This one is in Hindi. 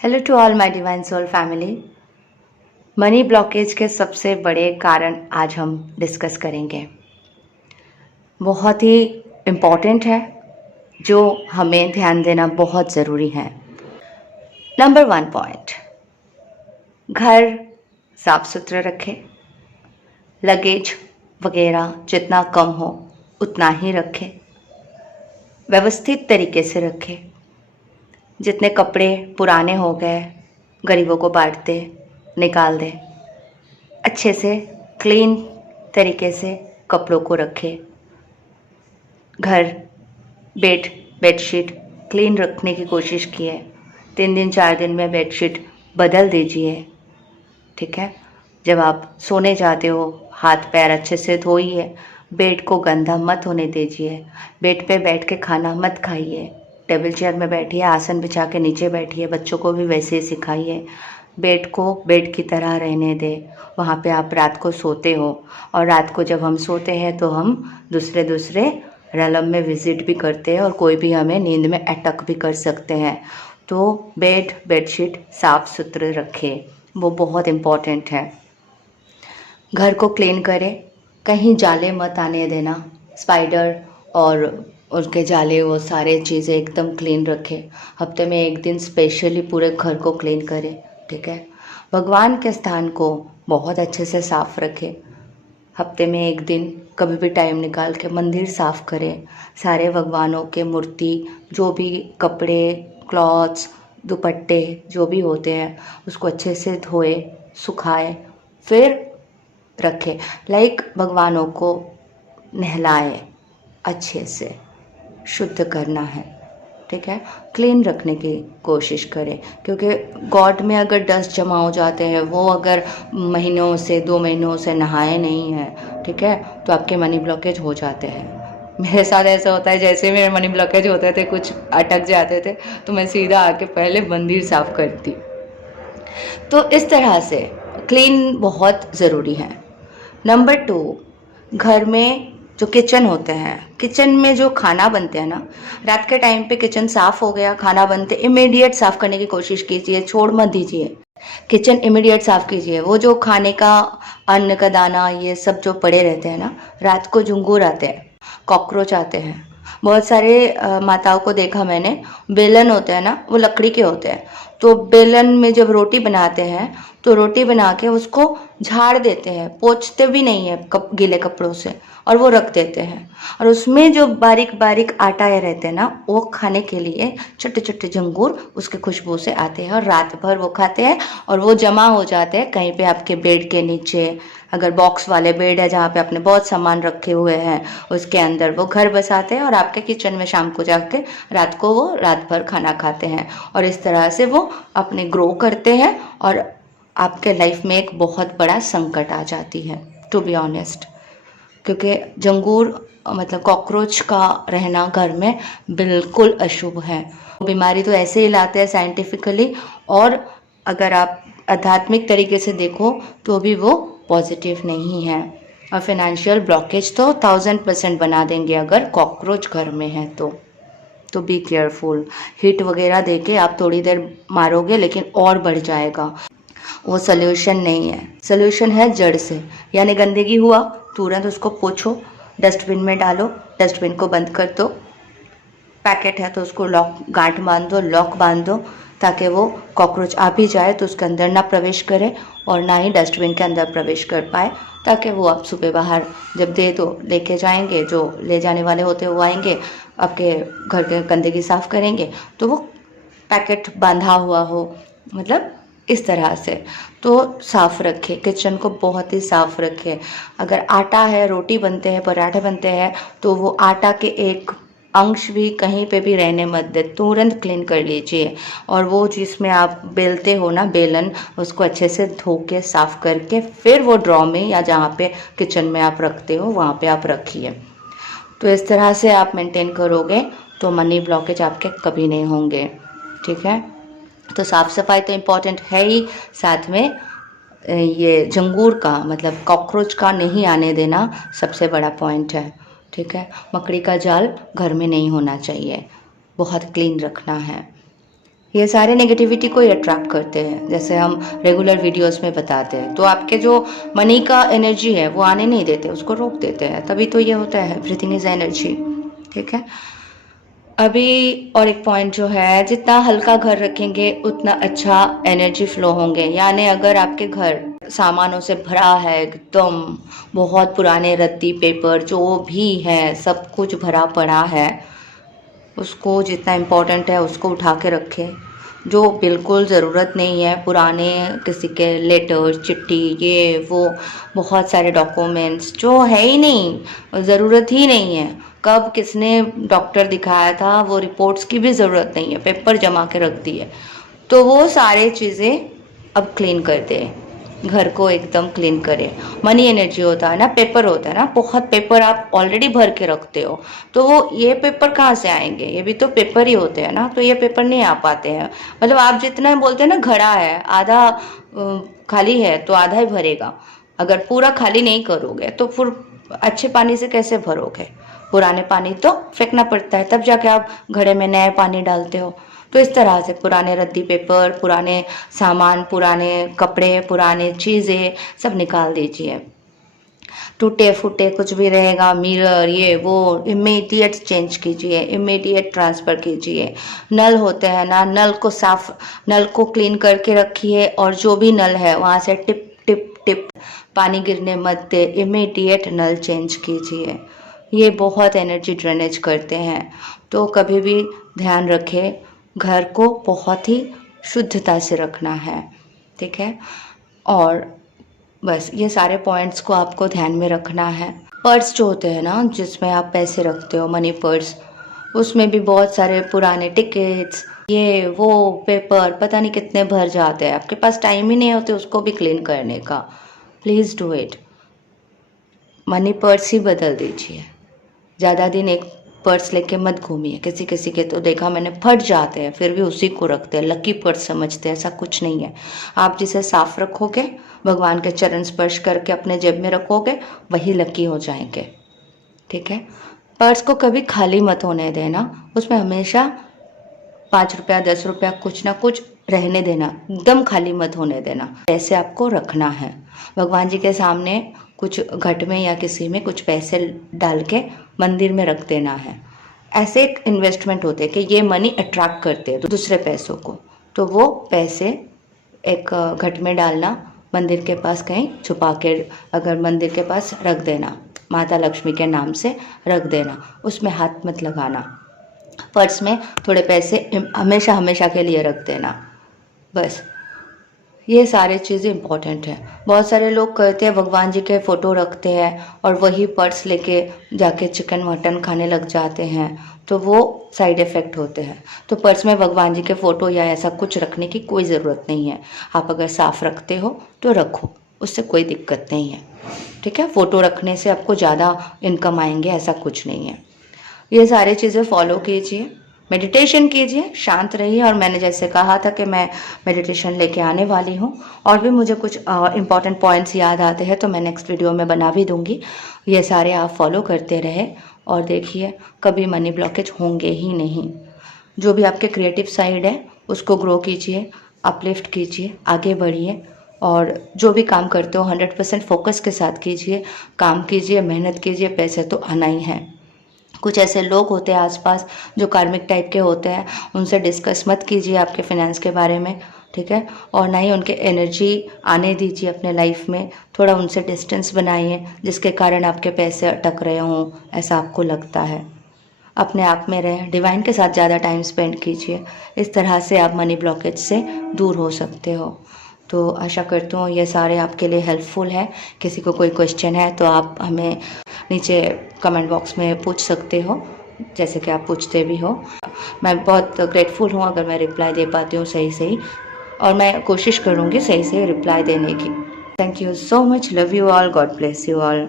Hello to all my divine soul family. Money blockage के सबसे बड़े कारण आज हम डिस्कस करेंगे। बहुत ही इम्पॉर्टेंट है, जो हमें ध्यान देना बहुत ज़रूरी है। नंबर 1 पॉइंट, घर साफ सुथरा रखें। लगेज वगैरह जितना कम हो उतना ही रखें। व्यवस्थित तरीके से रखें। जितने कपड़े पुराने हो गए गरीबों को बांट दे, निकाल दे। अच्छे से क्लीन तरीके से कपड़ों को रखें। घर बेडशीट क्लीन रखने की कोशिश कीजिए। 3 दिन 4 दिन में बेडशीट बदल दीजिए। ठीक है। जब आप सोने जाते हो हाथ पैर अच्छे से धोइए। बेड को गंदा मत होने दीजिए। बेड पे बैठ के खाना मत खाइए। टेबल चेयर में बैठिए, आसन बिछा के नीचे बैठिए। बच्चों को भी वैसे ही सिखाइए। बेड को बेड की तरह रहने दें। वहाँ पे आप रात को सोते हो, और रात को जब हम सोते हैं तो हम दूसरे रलम में विजिट भी करते हैं, और कोई भी हमें नींद में अटैक भी कर सकते हैं। तो बेडशीट साफ सुथरे रखें, वो बहुत इम्पॉर्टेंट है। घर को क्लीन करें। कहीं जाले मत आने देना। स्पाइडर और उसके जाले, वो सारे चीज़ें एकदम क्लीन रखें। हफ्ते में 1 दिन स्पेशली पूरे घर को क्लीन करें। ठीक है। भगवान के स्थान को बहुत अच्छे से साफ रखें। हफ्ते में 1 दिन कभी भी टाइम निकाल के मंदिर साफ करें। सारे भगवानों के मूर्ति, जो भी कपड़े, क्लॉथ्स, दुपट्टे जो भी होते हैं, उसको अच्छे से धोए, सुखाए, फिर रखें। भगवानों को नहलाए, अच्छे से शुद्ध करना है। ठीक है। क्लीन रखने की कोशिश करें, क्योंकि गॉड में अगर डस्ट जमा हो जाते हैं, वो अगर महीनों से 2 महीनों से नहाए नहीं हैं, ठीक है, तो आपके मनी ब्लॉकेज हो जाते हैं। मेरे साथ ऐसा होता है, जैसे मेरे मनी ब्लॉकेज होते थे, कुछ अटक जाते थे, तो मैं सीधा आके पहले मंदिर साफ करती। तो इस तरह से क्लीन बहुत ज़रूरी है। नंबर 2, घर में जो किचन होते हैं, किचन में जो खाना बनते हैं ना, रात के टाइम पे किचन साफ़ हो गया, खाना बनते इमीडिएट साफ़ करने की कोशिश कीजिए, छोड़ मत दीजिए। किचन इमीडिएट साफ़ कीजिए। वो जो खाने का अन्न का दाना, ये सब जो पड़े रहते हैं ना, रात को झंगूर आते हैं, कॉकरोच आते हैं। बहुत सारे माताओं को देखा मैंने, बेलन होते हैं ना, वो लकड़ी के होते हैं, तो बेलन में जब रोटी बनाते हैं तो रोटी बना के उसको झाड़ देते हैं, पोंछते भी नहीं है गीले कपड़ों से, और वो रख देते हैं। और उसमें जो बारीक बारीक आटा रहते हैं ना, वो खाने के लिए छोटे छोटे झंगूर उसके खुशबू से आते हैं, और रात भर वो खाते हैं, और वो जमा हो जाते हैं कहीं पे आपके बेड के नीचे। अगर बॉक्स वाले बेड है जहाँ पे आपने बहुत सामान रखे हुए हैं, उसके अंदर वो घर बसाते हैं, और आपके किचन में शाम को जाके रात को वो रात भर खाना खाते हैं। और इस तरह से वो अपने ग्रो करते हैं, और आपके लाइफ में एक बहुत बड़ा संकट आ जाती है, टू बी ऑनेस्ट। क्योंकि झंगूर मतलब कॉकरोच का रहना घर में बिल्कुल अशुभ है। बीमारी तो ऐसे ही लाते हैं साइंटिफिकली, और अगर आप आध्यात्मिक तरीके से देखो तो भी वो पॉजिटिव नहीं है। और फिनेंशियल ब्लॉकेज तो 1000% बना देंगे अगर कॉकरोच घर में है तो बी केयरफुल। हीट वगैरह देके आप थोड़ी देर मारोगे, लेकिन और बढ़ जाएगा। वो सल्यूशन नहीं है। सल्यूशन है जड़ से, यानी गंदगी हुआ तुरंत उसको पोछो, डस्टबिन में डालो, डस्टबिन को बंद कर दो। पैकेट है तो उसको लॉक गांठ बांध दो, लॉक बांध दो, ताकि वो कॉकरोच आ भी जाए तो उसके अंदर ना प्रवेश करे, और ना ही डस्टबिन के अंदर प्रवेश कर पाए, ताकि वो आप सुबह बाहर जब दे दो लेके जाएंगे, जो ले जाने वाले होते हैं वो आएंगे, आपके घर के गंदगी साफ़ करेंगे, तो वो पैकेट बांधा हुआ हो, मतलब इस तरह से। तो साफ़ रखें, किचन को बहुत ही साफ़ रखें। अगर आटा है, रोटी बनते हैं, पराठे बनते हैं, तो वो आटा के एक अंश भी कहीं पे भी रहने मत दे, तुरंत क्लीन कर लीजिए। और वो जिसमें आप बेलते हो ना बेलन, उसको अच्छे से धो के साफ़ करके फिर वो ड्रॉ में या जहाँ पे किचन में आप रखते हो वहाँ पे आप रखिए। तो इस तरह से आप मेंटेन करोगे तो मनी ब्लॉकेज आपके कभी नहीं होंगे। ठीक है। तो साफ़ सफाई तो इम्पॉर्टेंट है ही, साथ में ये झंगूर का मतलब कॉकरोच का नहीं आने देना सबसे बड़ा पॉइंट है। ठीक है। मकड़ी का जाल घर में नहीं होना चाहिए, बहुत क्लीन रखना है। ये सारे नेगेटिविटी को ही अट्रैक्ट करते हैं, जैसे हम रेगुलर वीडियोस में बताते हैं। तो आपके जो मनी का एनर्जी है वो आने नहीं देते, उसको रोक देते हैं, तभी तो ये होता है। एवरीथिंग इज एनर्जी, ठीक है। अभी और एक पॉइंट जो है, जितना हल्का घर रखेंगे उतना अच्छा एनर्जी फ्लो होंगे। यानी अगर आपके घर सामानों से भरा है, एकदम बहुत पुराने रद्दी पेपर जो भी है सब कुछ भरा पड़ा है, उसको जितना इम्पोर्टेंट है उसको उठा के रखें। जो बिल्कुल ज़रूरत नहीं है, पुराने किसी के लेटर, चिट्ठी, ये वो बहुत सारे डॉक्यूमेंट्स जो है ही नहीं, ज़रूरत ही नहीं है, कब किसने डॉक्टर दिखाया था वो रिपोर्ट्स की भी ज़रूरत नहीं है, पेपर जमा के रख दिए, तो वो सारे चीज़ें अब क्लीन कर दे, घर को एकदम क्लीन करे। मनी एनर्जी होता है ना, पेपर होता है ना, बहुत पेपर आप ऑलरेडी भर के रखते हो, तो वो ये पेपर कहाँ से आएंगे, ये भी तो पेपर ही होते हैं ना, तो ये पेपर नहीं आ पाते हैं। मतलब आप जितना बोलते हैं ना, घड़ा है आधा खाली है तो आधा ही भरेगा, अगर पूरा खाली नहीं करोगे तो फिर अच्छे पानी से कैसे भरोगे, पुराने पानी तो फेंकना पड़ता है, तब जाके आप घड़े में नए पानी डालते हो। तो इस तरह से पुराने रद्दी पेपर, पुराने सामान, पुराने कपड़े, पुराने चीज़ें सब निकाल दीजिए। टूटे फूटे कुछ भी रहेगा, मिरर, ये वो, इमीडिएट चेंज कीजिए, इमीडिएट ट्रांसफ़र कीजिए। नल होते हैं ना, नल को साफ, नल को क्लीन करके रखिए, और जो भी नल है वहाँ से टिप टिप टिप पानी गिरने मत दे, इमीडिएट नल चेंज कीजिए। ये बहुत एनर्जी ड्रेनेज करते हैं, तो कभी भी ध्यान रखें, घर को बहुत ही शुद्धता से रखना है, ठीक है। और बस ये सारे पॉइंट्स को आपको ध्यान में रखना है। पर्स जो होते हैं ना, जिसमें आप पैसे रखते हो, मनी पर्स, उसमें भी बहुत सारे पुराने टिकट्स, ये वो पेपर पता नहीं कितने भर जाते हैं, आपके पास टाइम ही नहीं होते उसको भी क्लीन करने का। Please do it, money purse ही बदल दीजिए। ज़्यादा दिन एक पर्स लेके मत घूमिए। किसी किसी के तो देखा मैंने, फट जाते हैं फिर भी उसी को रखते हैं, लकी पर्स समझते हैं, ऐसा कुछ नहीं है। आप जिसे साफ रखोगे, भगवान के चरण स्पर्श करके अपने जेब में रखोगे, वही लकी हो जाएंगे, ठीक है। पर्स को कभी खाली मत होने देना, उसमें हमेशा 5 रुपया 10 रुपया कुछ ना कुछ रहने देना, एकदम खाली मत होने देना। पैसे आपको रखना है, भगवान जी के सामने कुछ घट में या किसी में कुछ पैसे डाल के मंदिर में रख देना है। ऐसे एक इन्वेस्टमेंट होते हैं कि ये मनी अट्रैक्ट करते हैं दूसरे पैसों को, तो वो पैसे एक घट में डालना, मंदिर के पास कहीं छुपा के, अगर मंदिर के पास रख देना, माता लक्ष्मी के नाम से रख देना, उसमें हाथ मत लगाना। पर्स में थोड़े पैसे हमेशा हमेशा के लिए रख देना, बस ये सारे चीज़ें इंपॉर्टेंट हैं। बहुत सारे लोग करते हैं, भगवान जी के फ़ोटो रखते हैं और वही पर्स लेके जाके चिकन मटन खाने लग जाते हैं, तो वो साइड इफ़ेक्ट होते हैं। तो पर्स में भगवान जी के फ़ोटो या ऐसा कुछ रखने की कोई ज़रूरत नहीं है। आप अगर साफ़ रखते हो तो रखो, उससे कोई दिक्कत नहीं है, ठीक है। फ़ोटो रखने से आपको ज़्यादा इनकम आएंगे, ऐसा कुछ नहीं है। ये सारी चीज़ें फॉलो कीजिए, मेडिटेशन कीजिए, शांत रहिए। और मैंने जैसे कहा था कि मैं मेडिटेशन लेके आने वाली हूँ, और भी मुझे कुछ इम्पॉर्टेंट पॉइंट्स याद आते हैं तो मैं नेक्स्ट वीडियो में बना भी दूँगी। ये सारे आप फॉलो करते रहे और देखिए, कभी मनी ब्लॉकेज होंगे ही नहीं। जो भी आपके क्रिएटिव साइड है उसको ग्रो कीजिए, अपलिफ्ट कीजिए, आगे बढ़िए, और जो भी काम करते हो 100% फोकस के साथ कीजिए, काम कीजिए, मेहनत कीजिए, पैसे तो आना ही है। कुछ ऐसे लोग होते हैं आसपास जो कार्मिक टाइप के होते हैं, उनसे डिस्कस मत कीजिए आपके फाइनेंस के बारे में, ठीक है। और ना ही उनके एनर्जी आने दीजिए अपने लाइफ में, थोड़ा उनसे डिस्टेंस बनाइए, जिसके कारण आपके पैसे अटक रहे हों, ऐसा आपको लगता है। अपने आप में रहें, डिवाइन के साथ ज़्यादा टाइम स्पेंड कीजिए, इस तरह से आप मनी ब्लॉकेज से दूर हो सकते हो। तो आशा करती हूँ ये सारे आपके लिए हेल्पफुल है। किसी को कोई क्वेश्चन है तो आप हमें नीचे कमेंट बॉक्स में पूछ सकते हो, जैसे कि आप पूछते भी हो। मैं बहुत ग्रेटफुल हूँ अगर मैं रिप्लाई दे पाती हूँ सही सही, और मैं कोशिश करूँगी सही से रिप्लाई देने की। Thank you so much, love you all, God bless you all.